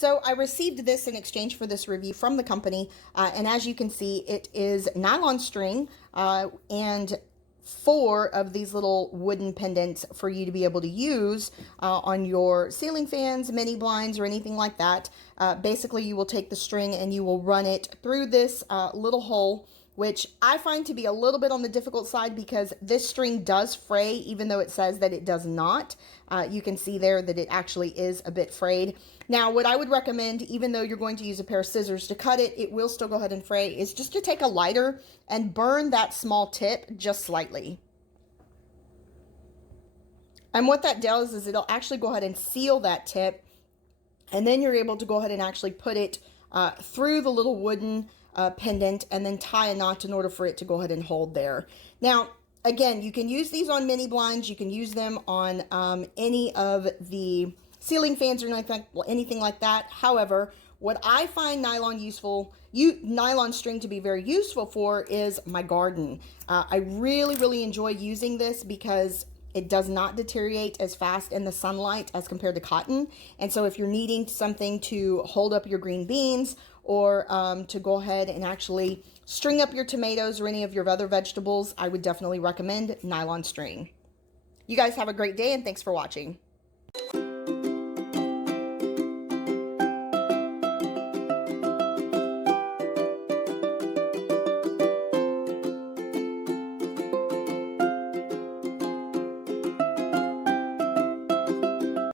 So I received this in exchange for this review from the company, and as you can see, it is nylon string and 4 of these little wooden pendants for you to be able to use on your ceiling fans, mini blinds, or anything like that. Basically, you will take the string and you will run it through this little hole, which I find to be a little bit on the difficult side because this string does fray, even though it says that it does not. You can see there that it actually is a bit frayed. Now, what I would recommend, even though you're going to use a pair of scissors to cut it, it will still go ahead and fray, is just to take a lighter and burn that small tip just slightly. And what that does is it'll actually go ahead and seal that tip, and then you're able to go ahead and actually put it through the little wooden pendant and then tie a knot in order for it to go ahead and hold there. Now, again, you can use these on mini blinds. You can use them on any of the ceiling fans or anything like that. However, what I find nylon string to be very useful for is my garden. I really enjoy using this because it does not deteriorate as fast in the sunlight as compared to cotton. And so if you're needing something to hold up your green beans or to go ahead and actually string up your tomatoes or any of your other vegetables, I would definitely recommend nylon string. You guys have a great day and thanks for watching.